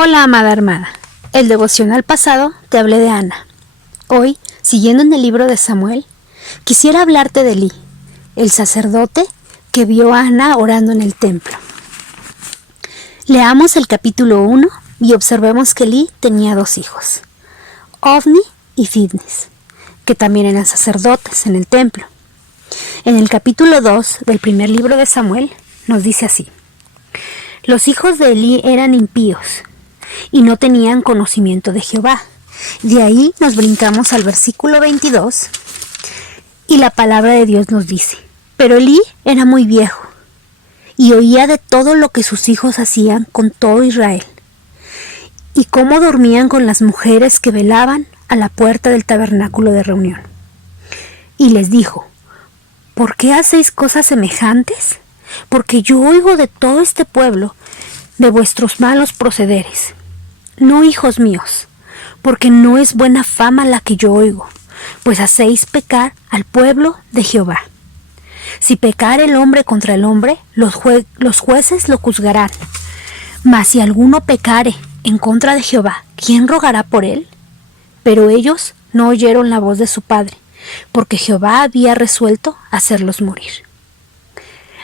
Hola, amada hermana. El devocional pasado te hablé de Ana. Hoy, siguiendo en el libro de Samuel, quisiera hablarte de Elí, el sacerdote que vio a Ana orando en el templo. Leamos el capítulo 1 y observemos que Elí tenía 2 hijos, Ofni y Finehas, que también eran sacerdotes en el templo. En el capítulo 2 del primer libro de Samuel nos dice así: los hijos de Elí eran impíos y no tenían conocimiento de Jehová. De ahí nos brincamos al versículo 22 y la palabra de Dios nos dice: pero Elí era muy viejo y oía de todo lo que sus hijos hacían con todo Israel, y cómo dormían con las mujeres que velaban a la puerta del tabernáculo de reunión. Y les dijo: ¿por qué hacéis cosas semejantes? Porque yo oigo de todo este pueblo de vuestros malos procederes. No, hijos míos, porque no es buena fama la que yo oigo, pues hacéis pecar al pueblo de Jehová. Si pecare el hombre contra el hombre, los jueces lo juzgarán. Mas si alguno pecare en contra de Jehová, ¿quién rogará por él? Pero ellos no oyeron la voz de su padre, porque Jehová había resuelto hacerlos morir.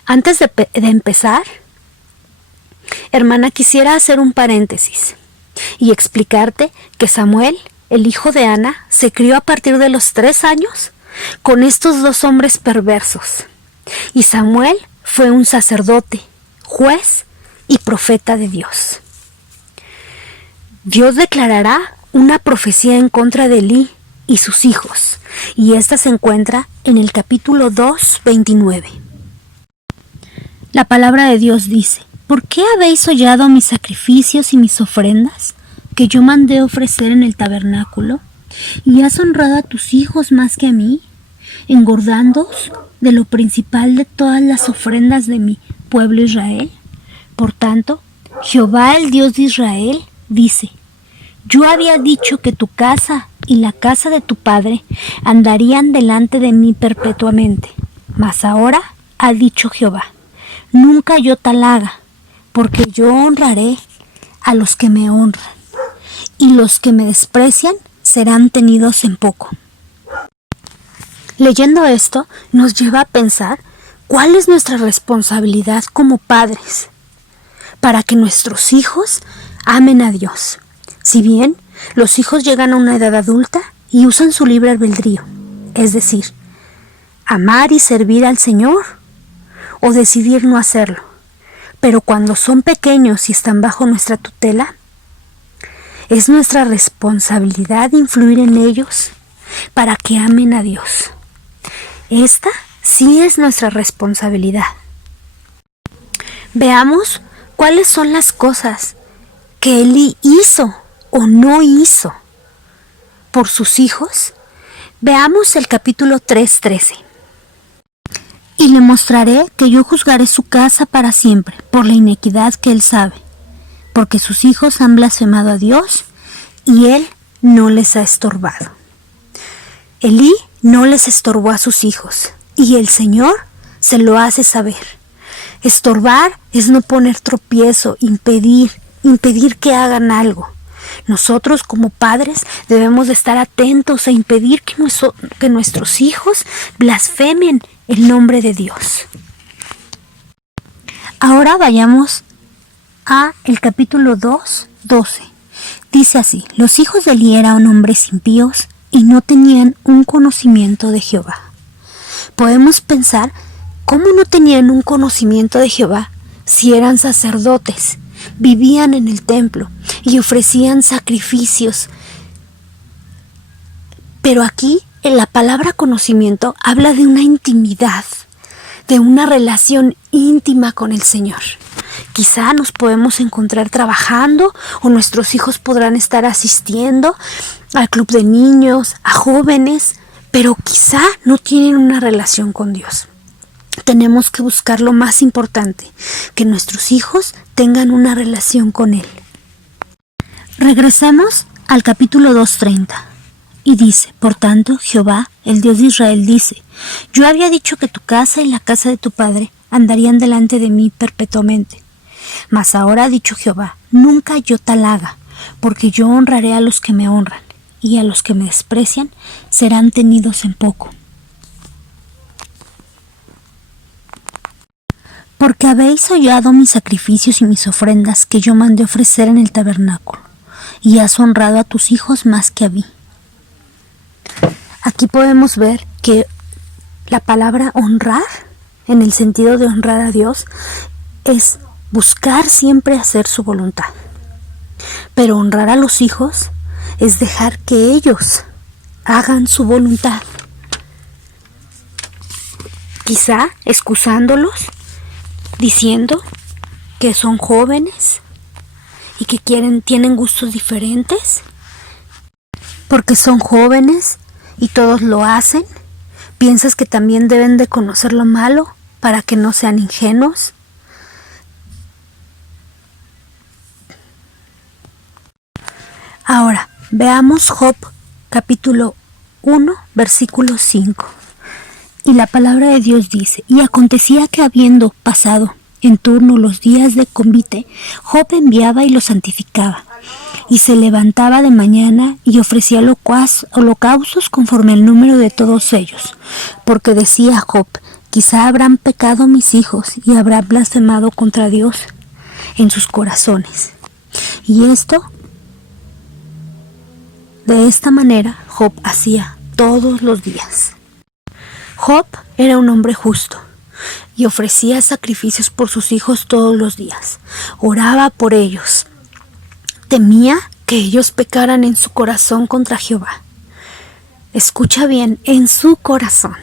Antes de empezar, hermana, quisiera hacer un paréntesis y explicarte que Samuel, el hijo de Ana, se crió a partir de los 3 años con estos 2 hombres perversos. Y Samuel fue un sacerdote, juez y profeta de Dios. Dios declarará una profecía en contra de Elí y sus hijos, y esta se encuentra en el capítulo 2, 29. La palabra de Dios dice: ¿por qué habéis hollado mis sacrificios y mis ofrendas, que yo mandé ofrecer en el tabernáculo? ¿Y has honrado a tus hijos más que a mí, engordándoos de lo principal de todas las ofrendas de mi pueblo Israel? Por tanto, Jehová, el Dios de Israel, dice: yo había dicho que tu casa y la casa de tu padre andarían delante de mí perpetuamente. Mas ahora ha dicho Jehová: nunca yo tal haga, porque yo honraré a los que me honran, y los que me desprecian serán tenidos en poco. Leyendo esto nos lleva a pensar cuál es nuestra responsabilidad como padres para que nuestros hijos amen a Dios. Si bien los hijos llegan a una edad adulta y usan su libre albedrío, es decir, amar y servir al Señor o decidir no hacerlo, pero cuando son pequeños y están bajo nuestra tutela, es nuestra responsabilidad influir en ellos para que amen a Dios. Esta sí es nuestra responsabilidad. Veamos cuáles son las cosas que Elí hizo o no hizo por sus hijos. Veamos el capítulo 3:13. Y le mostraré que yo juzgaré su casa para siempre por la inequidad que él sabe, porque sus hijos han blasfemado a Dios y él no les ha estorbado. Elí no les estorbó a sus hijos y el Señor se lo hace saber. Estorbar es no poner tropiezo, impedir que hagan algo. Nosotros como padres debemos de estar atentos a impedir que nuestros hijos blasfemen el nombre de Dios. Ahora vayamos a el capítulo 2, 12. Dice así: los hijos de Elí eran hombres impíos y no tenían un conocimiento de Jehová. Podemos pensar cómo no tenían un conocimiento de Jehová si eran sacerdotes, vivían en el templo y ofrecían sacrificios. Pero aquí en la palabra conocimiento habla de una intimidad, de una relación íntima con el Señor. Quizá nos podemos encontrar trabajando o nuestros hijos podrán estar asistiendo al club de niños, a jóvenes, pero quizá no tienen una relación con Dios. Tenemos que buscar lo más importante, que nuestros hijos tengan una relación con Él. Regresemos al capítulo 2:30 y dice: por tanto, Jehová, el Dios de Israel, dice: yo había dicho que tu casa y la casa de tu padre andarían delante de mí perpetuamente. Mas ahora ha dicho Jehová, nunca yo tal haga, porque yo honraré a los que me honran, y a los que me desprecian serán tenidos en poco. Porque habéis hollado mis sacrificios y mis ofrendas que yo mandé ofrecer en el tabernáculo, y has honrado a tus hijos más que a mí. Aquí podemos ver que la palabra honrar, en el sentido de honrar a Dios, es buscar siempre hacer su voluntad. Pero honrar a los hijos es dejar que ellos hagan su voluntad. Quizá excusándolos, diciendo que son jóvenes y que tienen gustos diferentes, porque son jóvenes y todos lo hacen. ¿Piensas que también deben de conocer lo malo para que no sean ingenuos? Ahora, veamos Job capítulo 1, versículo 5. Y la palabra de Dios dice, y acontecía que habiendo pasado en turno los días de convite, Job enviaba y los santificaba, y se levantaba de mañana y ofrecía holocaustos conforme al número de todos ellos, porque decía Job, quizá habrán pecado mis hijos y habrán blasfemado contra Dios en sus corazones. Y de esta manera Job hacía todos los días. Job era un hombre justo y ofrecía sacrificios por sus hijos todos los días. Oraba por ellos. Temía que ellos pecaran en su corazón contra Jehová. Escucha bien, en su corazón.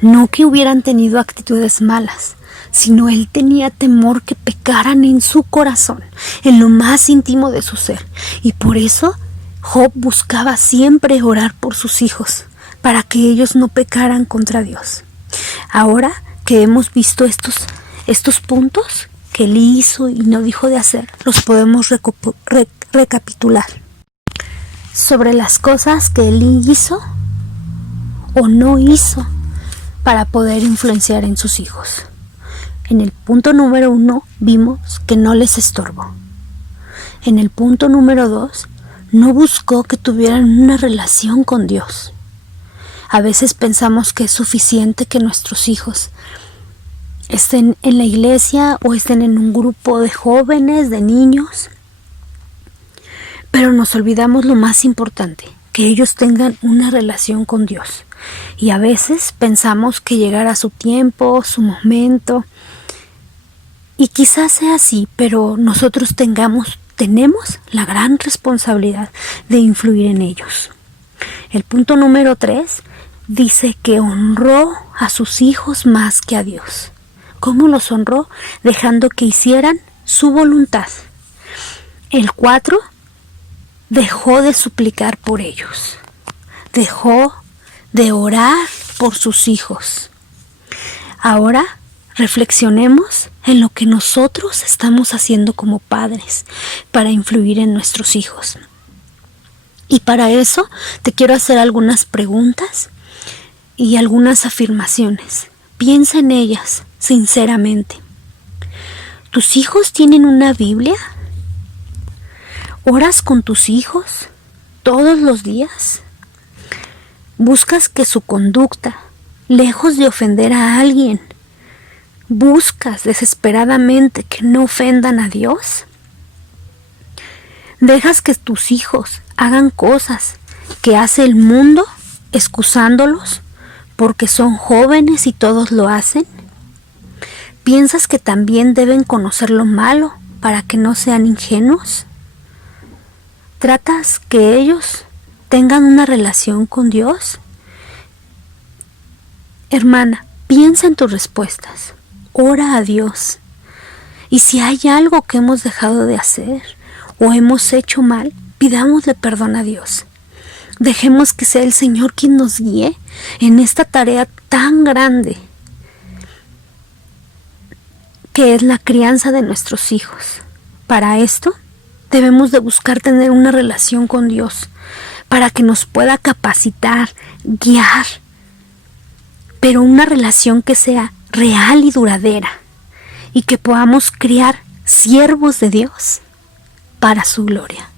No que hubieran tenido actitudes malas, sino él tenía temor que pecaran en su corazón, en lo más íntimo de su ser. Y por eso Job buscaba siempre orar por sus hijos, para que ellos no pecaran contra Dios. Ahora que hemos visto estos puntos que él hizo y no dijo de hacer, los podemos recapitular sobre las cosas que él hizo o no hizo para poder influenciar en sus hijos. En el punto número 1 vimos que no les estorbó. En el punto número 2, no buscó que tuvieran una relación con Dios. A veces pensamos que es suficiente que nuestros hijos estén en la iglesia o estén en un grupo de jóvenes, de niños, pero nos olvidamos lo más importante, que ellos tengan una relación con Dios. Y a veces pensamos que llegará su tiempo, su momento, y quizás sea así, pero nosotros tenemos la gran responsabilidad de influir en ellos. El punto número 3 dice que honró a sus hijos más que a Dios. ¿Cómo los honró? Dejando que hicieran su voluntad. El 4, dejó de suplicar por ellos. Dejó de orar por sus hijos. Ahora reflexionemos en lo que nosotros estamos haciendo como padres para influir en nuestros hijos. Y para eso te quiero hacer algunas preguntas y algunas afirmaciones. Piensa en ellas sinceramente. ¿Tus hijos tienen una Biblia? ¿Oras con tus hijos todos los días? ¿Buscas que su conducta, lejos de ofender a alguien, buscas desesperadamente que no ofendan a Dios? ¿Dejas que tus hijos hagan cosas que hace el mundo, excusándolos porque son jóvenes y todos lo hacen? ¿Piensas que también deben conocer lo malo para que no sean ingenuos? ¿Tratas que ellos tengan una relación con Dios? Hermana, piensa en tus respuestas. Ora a Dios. Y si hay algo que hemos dejado de hacer o hemos hecho mal, pidámosle perdón a Dios. Dejemos que sea el Señor quien nos guíe en esta tarea tan grande que es la crianza de nuestros hijos. Para esto debemos de buscar tener una relación con Dios para que nos pueda capacitar, guiar, pero una relación que sea real y duradera y que podamos criar siervos de Dios para su gloria.